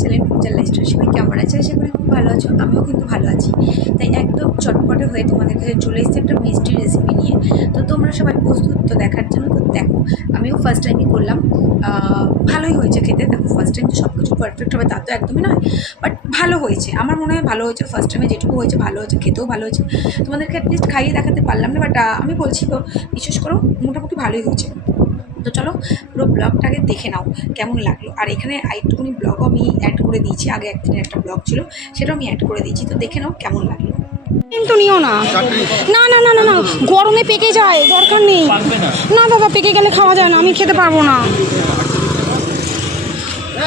Channel পূজার lifestyle সবাই কেমন আছে? আশা করি খুব ভালো আছো। আমিও কিন্তু ভালো আছি। তাই একদম চটপটে হয়ে তোমাদের কাছে চলে এসেছি একটা মিষ্টি রেসিপি নিয়ে। তো তোমরা সবাই প্রস্তুত তো দেখার জন্য? তো দেখো, আমিও ফার্স্ট টাইমই করলাম। ভালোই হয়েছে খেতে। দেখো ফার্স্ট টাইম তো সব কিছু পারফেক্ট হবে, তা তো একদমই নয়। বাট ভালো হয়েছে। আমার মনে হয় ভালো হয়েছে। ফার্স্ট টাইমে যেটুকু হয়েছে, ভালো হয়েছে, খেতেও ভালো হয়েছে। তোমাদেরকে অ্যাটলিস্ট খাইয়ে দেখাতে পারলাম না বাট আমি বলছি তো বিশেষ করো, মোটামুটি ভালোই হয়েছে। তো চলো পুরো ব্লগটাকে দেখে নাও কেমন লাগল? আর এখানে একটুখানি ব্লগও আমি অ্যাড করে দিয়েছি আগে একদিনের একটা ব্লগ ছিল সেটাও আমি অ্যাড করে দিয়েছি তো দেখে নাও কেমন লাগল। কিন্তু নিও না। না না না না না গরমে পেকে যায় দরকার নেই। না দাদা পেকে গেলে খাওয়া যায় না আমি খেতে পারব না।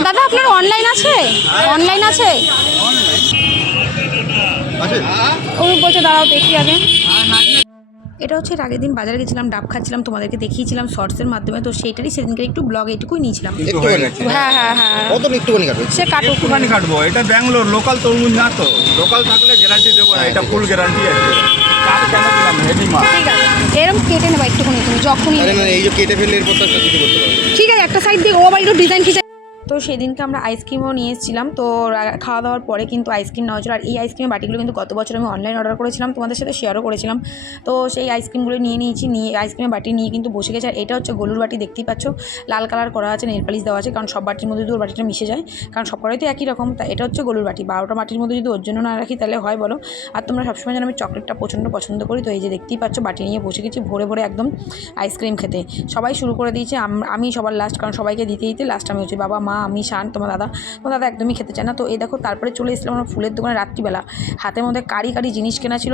দাদা আপনার অনলাইন আছে? অনলাইন আছে? ওই বলছে দাঁড়াও দেখি আগে। এটা হচ্ছে এর আগের দিন বাজারে গেছিলাম ডাব খাচ্ছিলাম তোমাদেরকে দেখিয়েছিলাম শর্টসের মাধ্যমে তো সেইটারই সেদিনকে একটু ব্লগ এইটুকুই নিয়েছিলাম। একটুখানি হ্যাঁ হ্যাঁ হ্যাঁ কত একটুখানি কাটবে? সে কাটুক। একটুখানি কাটবো। এটা ব্যাঙ্গালোর লোকাল তরমুজ না তো? লোকাল থাকলে গ্যারান্টি দেবো না এটা ফুল গ্যারান্টি আছে। ঠিক আছে এরকম কেটে নেবা একটুখানি তুমি যখনই এই যে কেটে ফেললে এরপর একটা কিছু করতে পারবে ঠিক আছে একটা সাইড দিয়ে ও আবার একটু ডিজাইন ফিজাইন তো সেদিনকে আমরা আইসক্রিমও নিয়ে এসেছিলাম। তো খাওয়া দাওয়ার পরে কিন্তু আইসক্রিম নেওয়া হয়েছিল। আর এই আইসক্রিমের বাটিগুলো কিন্তু গত বছর আমি অনলাইন অর্ডার করেছিলাম। তোমাদের সাথে শেয়ারও করেছিলাম। তো সেই আইসক্রিমগুলো নিয়ে নিয়েছি, নিয়ে আইসক্রিমের বাটি নিয়ে কিন্তু বসে গেছে। আর এটা হচ্ছে গলুর বাটি, দেখতেই পাচ্ছ। লাল কালার করা আছে নেল পালিশ দেওয়া আছে। কারণ সব বাটির মধ্যে ওর বাটিটা মিশে যায়। কারণ সব কটাই তো একই রকম। তা এটা হচ্ছে গলুর বাটি। বারোটা বাটির মধ্যে যদি ওর জন্য না রাখি, তাহলে হয় বলো। আর তোমরা সবসময় যেন আমি চকলেটটা প্রচণ্ড পছন্দ করি। তো এই যে দেখতেই পাচ্ছ, বাটি নিয়ে বসে গেছি ভরে ভরে একদম আইসক্রিম খেতে। সবাই শুরু করে দিয়েছে। আমি সবার লাস্ট কারণ সবাইকে দিতে দিতে লাস্ট আমি হচ্ছে বাবা, মা আমি শান, তোমার দাদা। তোমার দাদা একদমই খেতে চায় না। তো এই দেখো, তারপরে চলে এসেছিলাম আমার ফুলের দোকানে রাত্রিবেলা। হাতের মধ্যে কারি কারি জিনিস কেনা ছিল।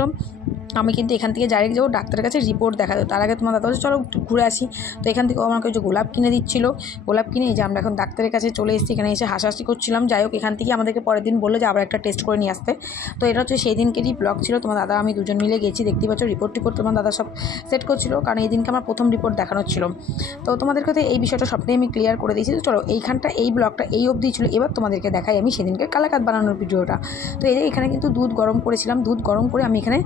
আমি কিন্তু এখান থেকে ডাইরেক্ট যাব, ডাক্তারের কাছে রিপোর্ট দেখা তার আগে তোমার দাদা চলো ঘুরে আসি। তো এখান থেকে আমাকে যে গোলাপ কিনে দিচ্ছিল। গোলাপ কিনে যে আমরা এখন ডাক্তারের কাছে চলে এসেছি, এখানে এসে হাসাহাসি করছিলাম। যাই হোক, এখান থেকে আমাদেরকে পরের দিন বলল যে আবার একটা টেস্ট করে নিয়ে আসতে। তো এটা হচ্ছে সেই দিনকেরই ব্লগ ছিল। তোমার দাদা, আমি দুজন মিলে গেছি। দেখতে পাচ্ছ রিপোর্ট টিপোর্ট তোমার দাদা সব সেট করছিল। কারণ এই দিনকে আমার প্রথম রিপোর্ট দেখানোর ছিল। তো তোমাদেরকে তো এই বিষয়টা সবটাই আমি ক্লিয়ার করে দিয়েছি। তো চলো, এইখানটা, এই ব্লগটা এই অবধি ছিল। এবার তোমাদেরকে দেখাই আমি সেদিনকে কালাকাত বানানোর ভিডিওটা। তো এই এখানে কিন্তু দুধ গরম করেছিলাম। দুধ গরম করে আমি এখানে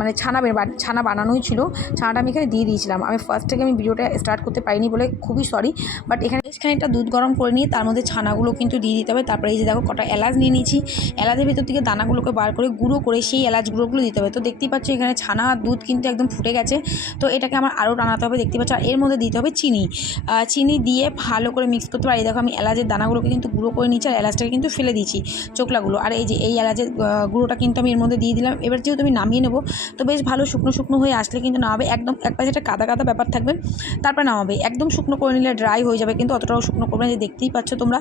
মানে ছানা ছানা বানানোই ছিল। ছানাটা আমি এখানে দিয়ে দিয়েছিলাম। আমি ফার্স্ট থেকে আমি ভিডিওটা স্টার্ট করতে পারিনি বলে খুবই সরি বাট এখানে খানিকটা দুধ গরম করে নিয়ে তার মধ্যে ছানাগুলো কিন্তু দিয়ে দিতে হবে। তারপরে এই যে দেখো কটা এলাচ নিয়ে নিয়েছি। এলাচের ভিতর থেকে দানাগুলোকে বার করে গুঁড়ো করে সেই এলাচ গুঁড়োগুলো দিতে হবে। তো দেখতেই পাচ্ছ এখানে ছানা দুধ কিন্তু একদম ফুটে গেছে। তো এটাকে আমার আরও টানাতে হবে। দেখতে পাচ্ছ, আর এর মধ্যে দিতে হবে চিনি। চিনি দিয়ে ভালো করে মিক্স করতে পারি। দেখো আমি এলাচের দানাগুলোকে কিন্তু গুঁড়ো করে নিচ্ছি আর এলাচটাকে কিন্তু ফেলে দিয়েছি চোখলাগুলো। আর এই যে এই এলাচের গুঁড়োটা কিন্তু আমি এর মধ্যে দিয়ে দিলাম। এবার যেহেতু আমি নামিয়ে নেব তো বেশ ভালো শুকনো শুকনো হয়ে আসলে কিন্তু নামাবে। একদম এক পাশে একটা কাদা কাদা ব্যাপার থাকবে, তারপরে নামাবে। একদম শুকনো করে নিলে ড্রাই হয়ে যাবে কিন্তু অতটাও শুকনো করবে না। যে দেখতেই পাচ্ছ তোমরা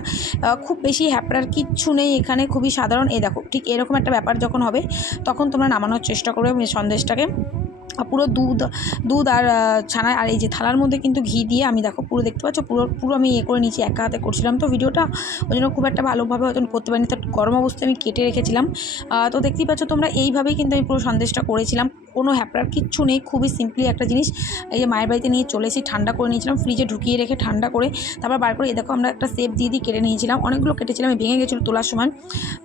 খুব বেশি হ্যাপড়ার কিচ্ছু নেই এখানে, খুবই সাধারণ। এ দেখো, ঠিক এরকম একটা ব্যাপার যখন হবে, তখন তোমরা নামানোর চেষ্টা করবে সন্দেশটাকে পুরো দুধ দুধ আর ছানা আর এই যে থালার মধ্যে কিন্তু ঘি দিয়ে আমি দেখো পুরো দেখতে পাচ্ছ, পুরো পুরো আমি এ করে নিয়েছি, একা হাতে করছিলাম। তো ভিডিওটা ওই জন্য খুব একটা ভালোভাবে হয়তো করতে পারিনি, তো গরম অবস্থায় আমি কেটে রেখেছিলাম। তো দেখতেই পাচ্ছ তোমরা, এইভাবেই কিন্তু আমি পুরো সন্দেশটা করেছিলাম। কোনো হ্যাপড়ার কিচ্ছু নেই, খুবই সিম্পলি একটা জিনিস। এই যে মায়ের বাড়িতে নিয়ে চলে এসেছি ঠান্ডা করে নিয়েছিলাম, ফ্রিজে ঢুকিয়ে রেখে ঠান্ডা করে তারপর বার করে দেখো আমরা একটা সেপ দিয়ে দিয়ে কেটে নিয়েছিলাম। অনেকগুলো কেটেছিলাম, ভেঙে গেছিল তোলার সময়।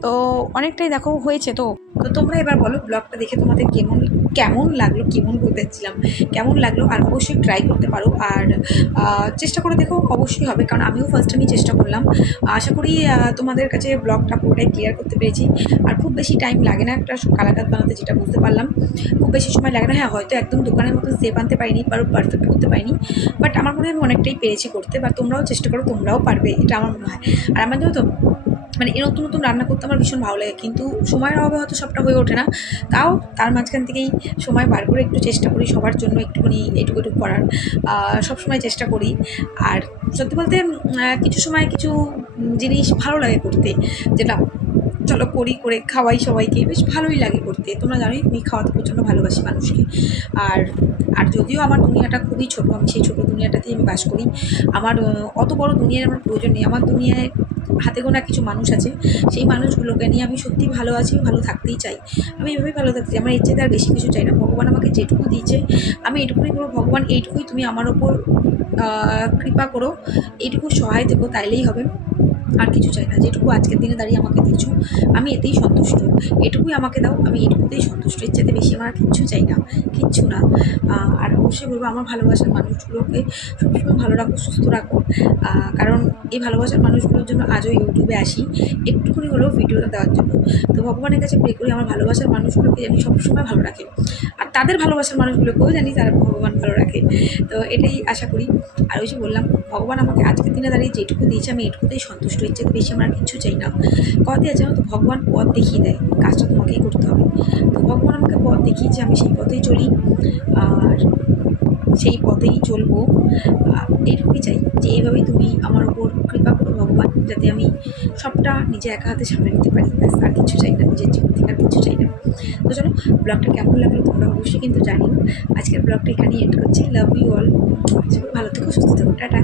তো অনেকটাই দেখো হয়েছে তো। তো তোমরা এবার বলো ব্লগটা দেখে তোমাদের কেমন কেমন লাগল কেমন বলতে চাচ্ছিলাম কেমন লাগল, আর অবশ্যই ট্রাই করতে পারো। আর চেষ্টা করে দেখো, অবশ্যই হবে, কারণ আমিও ফার্স্ট টাইমই চেষ্টা করলাম। আশা করি তোমাদের কাছে ব্লগটা পুরোটাই ক্লিয়ার করতে পেরেছি। আর খুব বেশি টাইম লাগে না একটা কালাকাত বানাতে, যেটা বুঝতে পারলাম। খুব বেশি সময় লাগে না হ্যাঁ হয়তো একদম দোকানের মতো সেপ আনতে পারিনি, বা পারফেক্ট করতে পারিনি। বাট আমার মনে হয় আমি অনেকটাই পেরেছি করতে, বা তোমরাও চেষ্টা করো, তোমরাও পারবে, এটা আমার মনে হয়। আর আমার যেহেতু মানে এই নতুন নতুন রান্না করতে আমার ভীষণ ভালো লাগে। কিন্তু সময়ের অভাবে হয়তো সবটা হয়ে ওঠে না। তাও তার মাঝখান থেকেই সময় বার করে একটু চেষ্টা করি সবার জন্য একটুখানি এটুকু এটুকু করার। সব সময় চেষ্টা করি। আর সত্যি বলতে কিছু সময় কিছু জিনিস ভালো লাগে করতে। যেটা চলো করি, করে খাওয়াই সবাইকে। বেশ ভালোই লাগে করতে। তোমরা জানোই আমি খাওয়াতে প্রচণ্ড ভালোবাসি মানুষকে। আর আর যদিও আমার দুনিয়াটা খুবই ছোটো, আমি সেই ছোটো দুনিয়াটাতেই আমি বাস করি। আমার অত বড় দুনিয়ার আমার প্রয়োজন নেই। আমার দুনিয়ায় হাতে গোনা কিছু মানুষ আছে। সেই মানুষগুলোকে নিয়ে আমি সত্যি ভালো আছি ভালো থাকতেই চাই। আমি এভাবেই ভালো থাকতে চাই। আমার এর চেয়ে আর বেশি কিছু চাই না। ভগবান আমাকে যেটুকু দিয়েছে, আমি এটুকুনি করব। ভগবান এইটুকুই তুমি আমার ওপর কৃপা করো। এইটুকু সহায় দেবো তাইলেই হবে। আর কিছু চাই না। যেটুকু আজকের দিনে দাঁড়িয়ে আমাকে দিচ্ছ আমি এতেই সন্তুষ্ট। এটুকুই আমাকে দাও, আমি এটুকুতেই সন্তুষ্ট। এর চাইতে বেশি আমার কিচ্ছু চাই না, কিচ্ছু না। আর অবশ্যই বলব, আমার ভালোবাসার মানুষগুলোকে সবসময় ভালো রাখো, সুস্থ রাখো। কারণ এই ভালোবাসার মানুষগুলোর জন্য আজও ইউটিউবে আসি, একটুখানি হলেও ভিডিওটা দেওয়ার জন্য। তো ভগবানের কাছে প্রে করি, আমার ভালোবাসার মানুষগুলোকে জানি সবসময় ভালো রাখে। আর তাদের ভালোবাসার মানুষগুলোকেও জানি তারা ভগবান ভালো রাখে। তো এটাই আশা করি। আর ওই যে বললাম, ভগবান আমাকে আজকের দিনে দাঁড়িয়ে যেটুকু দিয়েছে, আমি এটুকুতেই সন্তুষ্ট। হচ্ছে, বেশি আমার কিচ্ছু চাই না। কথা আছে তো, ভগবান পথ দেখিয়ে দেয়, কাজটা তোমাকেই করতে হবে। তো ভগবান আমাকে পথ দেখিয়েছে আমি সেই পথেই চলি, আর সেই পথেই চলবো। এইটুকুই চাই যে এইভাবেই তুমি আমার ওপর কৃপা করো ভগবান, যাতে আমি সবটা নিজে একা হাতে সামনে নিতে পারি। আর কিছু চাই না, নিজের জীবন থেকে আর কিছু চাই না। তো চলো, ব্লগটা কেমন লাগল তোমরা অবশ্যই কিন্তু জানিও। আজকের ব্লগটা এখানেই এন্ড করছি। লাভ ইউ অল ভালো থেকো, সুস্থ থেকো। টাটা।